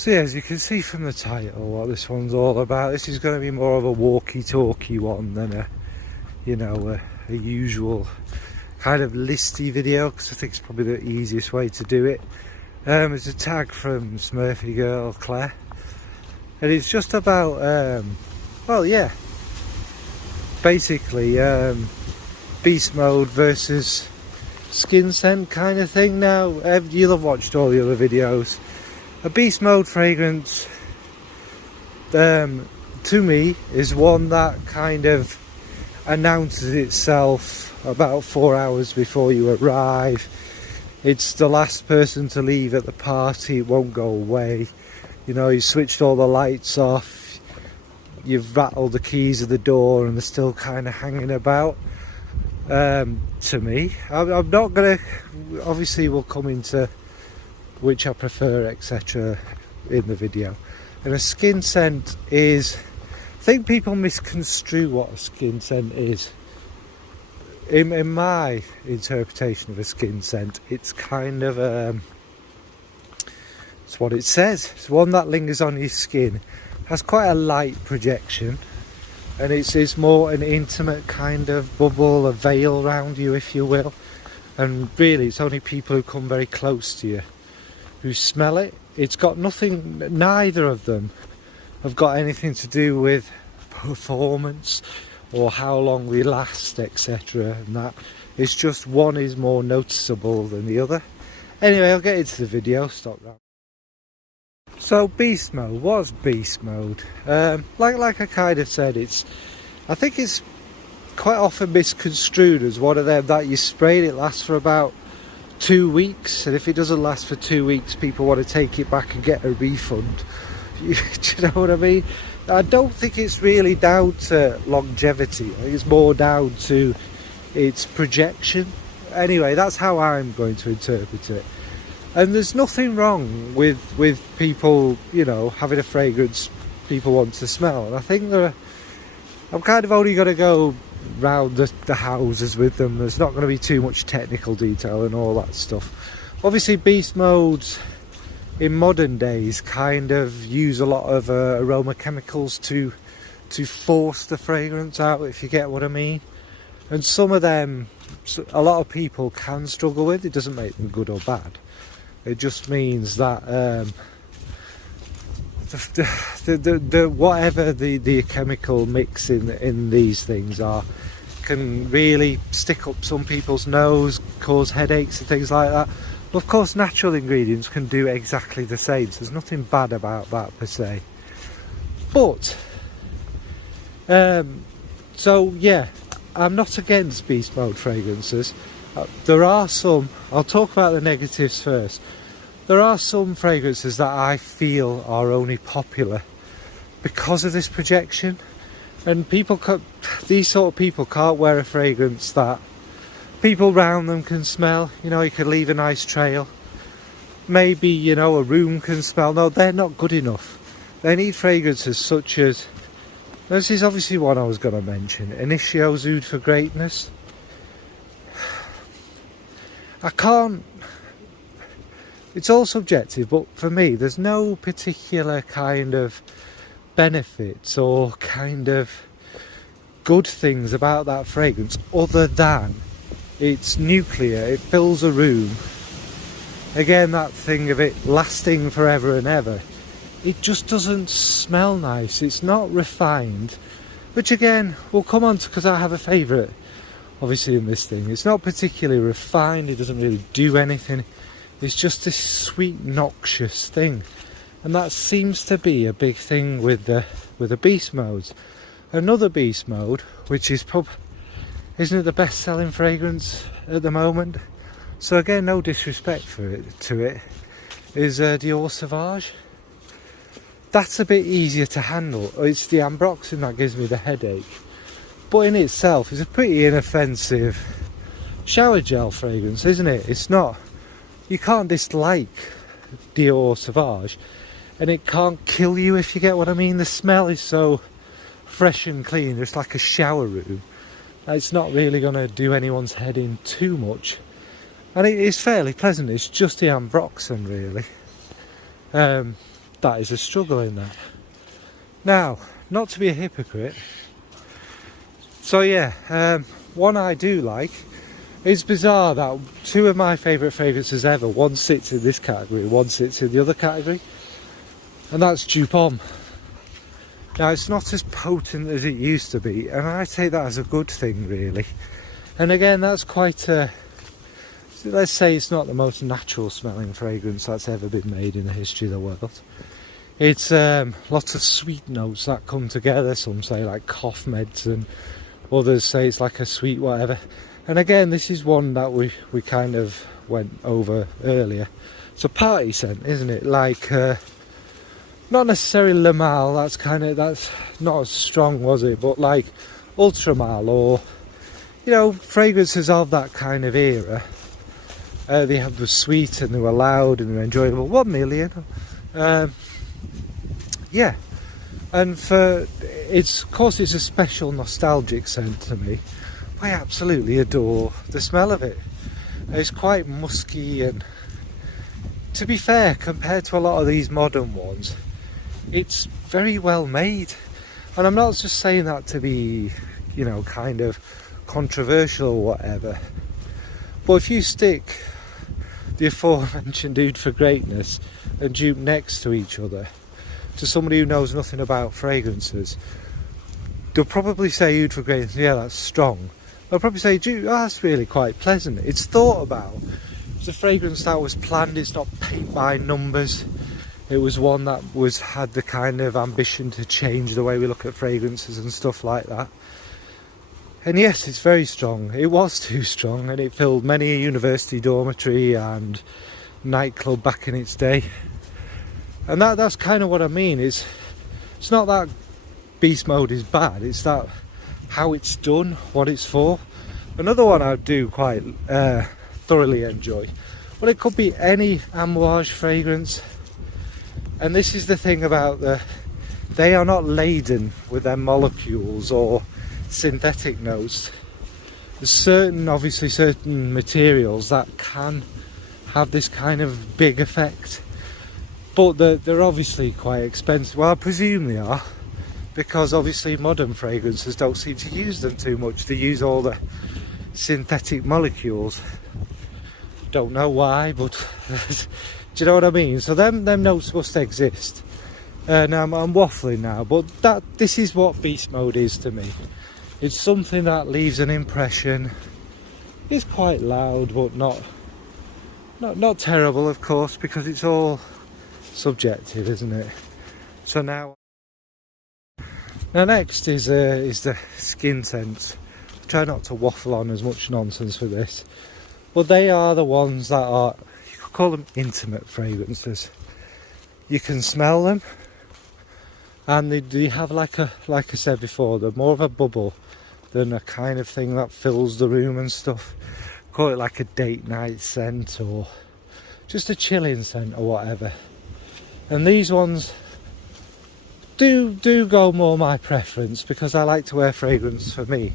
So yeah, as you can see from the title what this one's all about, this is going to be more of a walkie-talkie one than a usual kind of listy video, because I think it's probably the easiest way to do it. It's a tag from Smurfy Girl Claire, and it's just about basically beast mode versus skin scent kind of thing. Now you'll have watched all the other videos. A beast mode fragrance to me is one that kind of announces itself about 4 hours before you arrive. It's the last person to leave at the party. It won't go away. You know, you switched all the lights off, you've rattled the keys of the door, and they're still kind of hanging about. To me, I'm not gonna, obviously we'll come into which I prefer, etc. in the video. And a skin scent is, I think people misconstrue what a skin scent is. In my interpretation of a skin scent, it's kind of it's what it says. It's one that lingers on your skin, has quite a light projection, and it's more an intimate kind of bubble, a veil around you, if you will. And really, it's only people who come very close to you who smell it. It's got nothing, neither of them have got anything to do with performance or how long we last, etc. and that. It's just one is more noticeable than the other. Anyway, I'll get into the video. Stop that. So beast mode, what's beast mode? Like I kind of said, I think it's quite often misconstrued as one of them that you spray and it lasts for about 2 weeks, and if it doesn't last for 2 weeks, people want to take it back and get a refund. Do you know what I mean? I don't think it's really down to longevity. I think it's more down to its projection. Anyway, that's how I'm going to interpret it. And there's nothing wrong with people, you know, having a fragrance people want to smell. And I think I'm kind of only going to go round the houses with them. There's not going to be too much technical detail and all that stuff. Obviously, beast modes in modern days kind of use a lot of aroma chemicals to force the fragrance out, if you get what I mean. And some of them, a lot of people can struggle with. It doesn't make them good or bad. It just means that whatever the chemical mix in these things are can really stick up some people's nose, cause headaches and things like that. Of course, natural ingredients can do exactly the same, so there's nothing bad about that per se. But so yeah, I'm not against beast mode fragrances. There are some, I'll talk about the negatives first. There are some fragrances that I feel are only popular because of this projection, and these sort of people can't wear a fragrance that people round them can smell. You know, you could leave a nice trail. Maybe, you know, a room can smell. No, they're not good enough. They need fragrances such as, this is obviously one I was going to mention, Initio's Oud for Greatness. It's all subjective, but for me, there's no particular kind of benefits or kind of good things about that fragrance other than it's nuclear, it fills a room. Again, that thing of it lasting forever and ever. It just doesn't smell nice. It's not refined, which again, we'll come on to, because I have a favourite, obviously, in this thing. It's not particularly refined. It doesn't really do anything. It's just this sweet, noxious thing. And that seems to be a big thing with the beast modes. Another beast mode, which is isn't it the best selling fragrance at the moment? So again, no disrespect to it, is Dior Sauvage. That's a bit easier to handle. It's the ambroxan that gives me the headache. But in itself, it's a pretty inoffensive shower gel fragrance, isn't it? It's not, you can't dislike Dior Sauvage, and it can't kill you, if you get what I mean. The smell is so fresh and clean, it's like a shower room. It's not really going to do anyone's head in too much, and it is fairly pleasant. It's just the ambroxan, really. that is a struggle in that. Now, not to be a hypocrite, so yeah, one I do like. It's bizarre that two of my favourite fragrances ever, one sits in this category, one sits in the other category, and that's Dupont. Now, it's not as potent as it used to be, and I take that as a good thing, really. And again, that's quite a, let's say it's not the most natural smelling fragrance that's ever been made in the history of the world. It's lots of sweet notes that come together. Some say like cough meds, and others say it's like a sweet whatever. And again, this is one that we kind of went over earlier. It's a party scent, isn't it? Like not necessarily Le Male, that's not as strong, was it? But like Ultra Male, or you know, fragrances of that kind of era. They were sweet and they were loud and they were enjoyable. 1 million. Yeah, and of course it's a special nostalgic scent to me. I absolutely adore the smell of it. It's quite musky, and to be fair, compared to a lot of these modern ones, it's very well made. And I'm not just saying that to be, you know, kind of controversial or whatever, but if you stick the aforementioned Oud for Greatness and Dupe next to each other to somebody who knows nothing about fragrances, they'll probably say Oud for Greatness, yeah, that's strong. They'll probably say, Dupe, oh, that's really quite pleasant. It's thought about. It's a fragrance that was planned. It's not paint by numbers. It was one that had the kind of ambition to change the way we look at fragrances and stuff like that. And yes, it's very strong. It was too strong, and it filled many a university dormitory and nightclub back in its day. And that's kind of what I mean. It's not that Beast Mode is bad, it's that how it's done, what it's for. Another one I do quite thoroughly enjoy, well, it could be any Amouage fragrance, and this is the thing about they are not laden with their molecules or synthetic notes. There's obviously certain materials that can have this kind of big effect, but they're obviously quite expensive. Well, I presume they are, because obviously modern fragrances don't seem to use them too much. They use all the synthetic molecules. Don't know why, but do you know what I mean? So them notes must exist. Now I'm waffling now, but this is what Beast Mode is to me. It's something that leaves an impression. It's quite loud, but not terrible, of course, because it's all subjective, isn't it? So now next is the skin scents. Try not to waffle on as much nonsense with this, but they are the ones that are, you could call them intimate fragrances. You can smell them, and they have like I said before, they're more of a bubble than a kind of thing that fills the room and stuff. Call it like a date night scent, or just a chilling scent or whatever. And these ones do go more my preference, because I like to wear fragrance for me.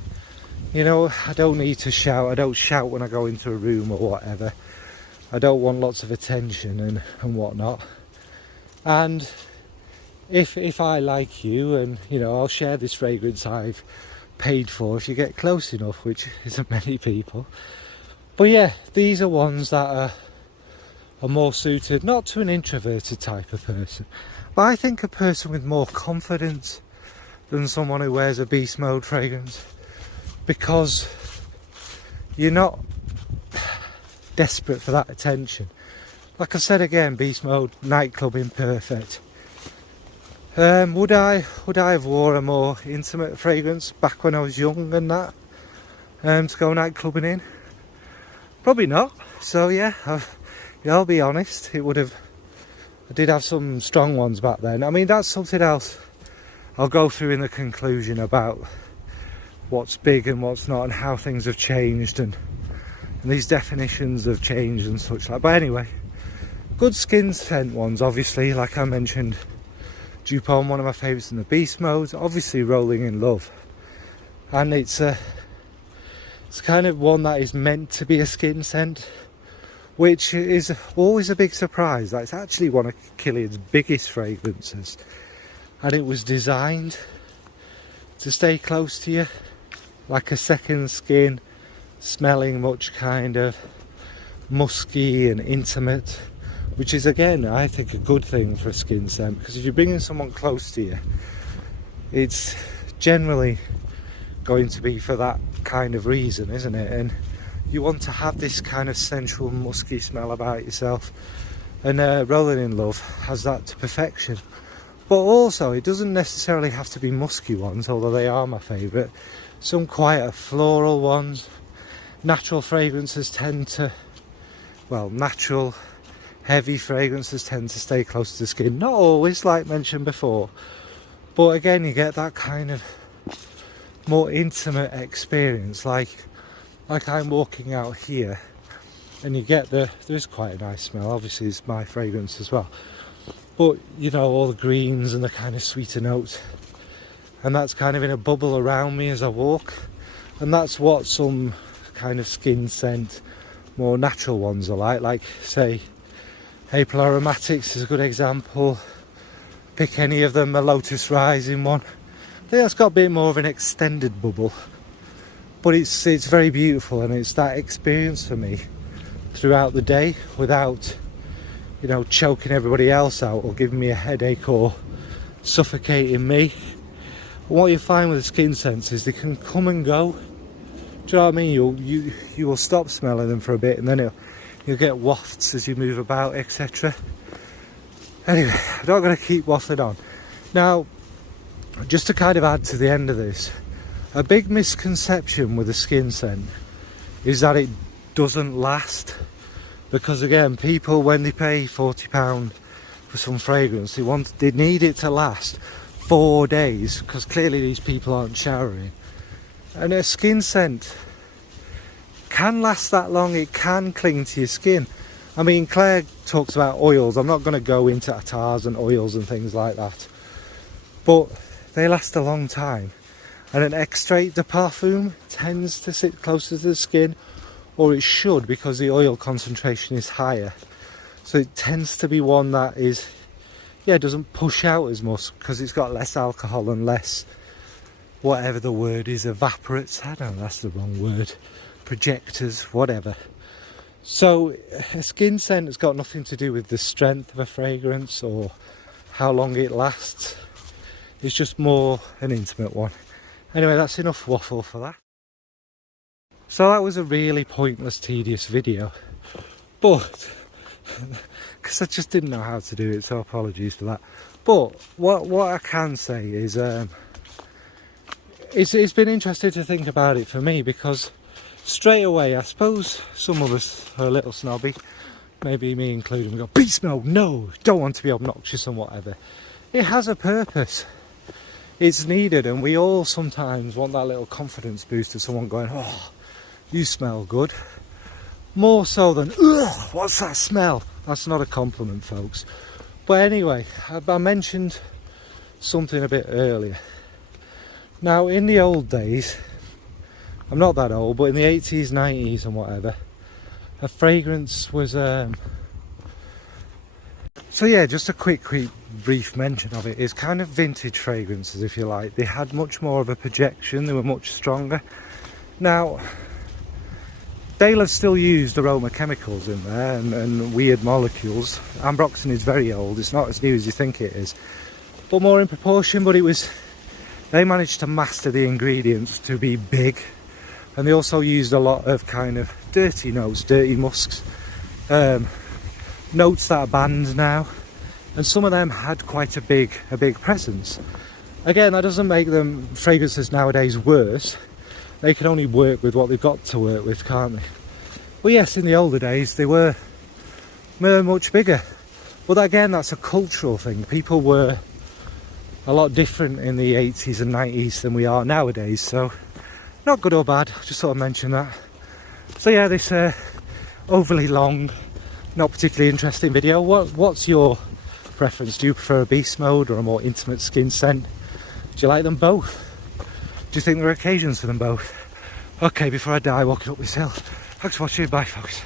You know, I don't need to shout. I don't shout when I go into a room or whatever. I don't want lots of attention and whatnot. And if I like you, and you know, I'll share this fragrance I've paid for if you get close enough, which isn't many people. But yeah, these are ones that are more suited not to an introverted type of person, but I think a person with more confidence than someone who wears a Beast Mode fragrance, because you're not desperate for that attention. Like I said again, Beast Mode, nightclubbing perfect. Would I have wore a more intimate fragrance back when I was young and that, to go nightclubbing in? Probably not. So yeah, I'll be honest, I did have some strong ones back then. I mean, that's something else I'll go through in the conclusion about what's big and what's not, and how things have changed, and these definitions have changed and such like. But anyway, good skin scent ones, obviously, like I mentioned, Dupont, one of my favourites in the Beast Mode, obviously Rolling in Love. And it's kind of one that is meant to be a skin scent, which is always a big surprise. That's actually one of Kilian's biggest fragrances, and it was designed to stay close to you, like a second skin, smelling much kind of musky and intimate, which is again I think a good thing for a skin scent, because if you're bringing someone close to you, it's generally going to be for that kind of reason, isn't it? And you want to have this kind of sensual musky smell about yourself, and Rolling in Love has that to perfection. But also it doesn't necessarily have to be musky ones, although they are my favourite. Some quieter floral ones. Natural fragrances tend to, well, natural heavy fragrances tend to stay close to the skin. Not always, like mentioned before, but again you get that kind of more intimate experience, like I'm walking out here and you get there's quite a nice smell. Obviously it's my fragrance as well, but you know, all the greens and the kind of sweeter notes, and that's kind of in a bubble around me as I walk. And that's what some kind of skin scent, more natural ones are like say April Aromatics is a good example. Pick any of them, a Lotus Rising one. I think that's got a bit more of an extended bubble, but it's very beautiful, and it's that experience for me throughout the day without, you know, choking everybody else out or giving me a headache or suffocating me. What you find with the skin scents is they can come and go. Do you know what I mean? You will stop smelling them for a bit, and then you'll get wafts as you move about, etc. Anyway, I'm not going to keep waffling on. Now, just to kind of add to the end of this, a big misconception with a skin scent is that it doesn't last. Because again, people, when they pay £40 for some fragrance, they need it to last 4 days, because clearly these people aren't showering. And a skin scent can last that long. It can cling to your skin. I mean, Claire talks about oils. I'm not going to go into attars and oils and things like that, but they last a long time. And an extrait de parfum tends to sit closer to the skin, or it should, because the oil concentration is higher. So it tends to be one that is, doesn't push out as much, because it's got less alcohol and less, whatever the word is, evaporates. I don't know, that's the wrong word. Projectors, whatever. So a skin scent has got nothing to do with the strength of a fragrance or how long it lasts. It's just more an intimate one. Anyway, that's enough waffle for that. So that was a really pointless, tedious video, but because I just didn't know how to do it, so apologies for that. But what I can say is it's been interesting to think about it for me, because straight away, I suppose some of us are a little snobby, maybe me included. We go, beast mode, no, don't want to be obnoxious and whatever. It has a purpose. It's needed, and we all sometimes want that little confidence boost of someone going, oh, you smell good. More so than, ugh, what's that smell? That's not a compliment, folks. But anyway, I mentioned something a bit earlier. Now, in the old days, I'm not that old, but in the 80s, 90s and whatever, a fragrance was... So yeah, just a quick brief mention of it is kind of vintage fragrances, if you like. They had much more of a projection, they were much stronger. Now, they'll have still used aroma chemicals in there and weird molecules. Ambroxan is very old, it's not as new as you think it is, but more in proportion. But they managed to master the ingredients to be big, and they also used a lot of kind of dirty notes, dirty musks, notes that are banned now, and some of them had quite a big presence. Again, that doesn't make them fragrances nowadays worse. They can only work with what they've got to work with, can't they? Well, yes, in the older days they were much bigger, but again, that's a cultural thing. People were a lot different in the 80s and 90s than we are nowadays, so not good or bad, just thought I'd mention that. So yeah, this overly long, not particularly interesting video. What's your preference? Do you prefer a beast mode or a more intimate skin scent? Do you like them both? Do you think there are occasions for them both? Okay, before I die walking up this hill, thanks for watching, bye folks.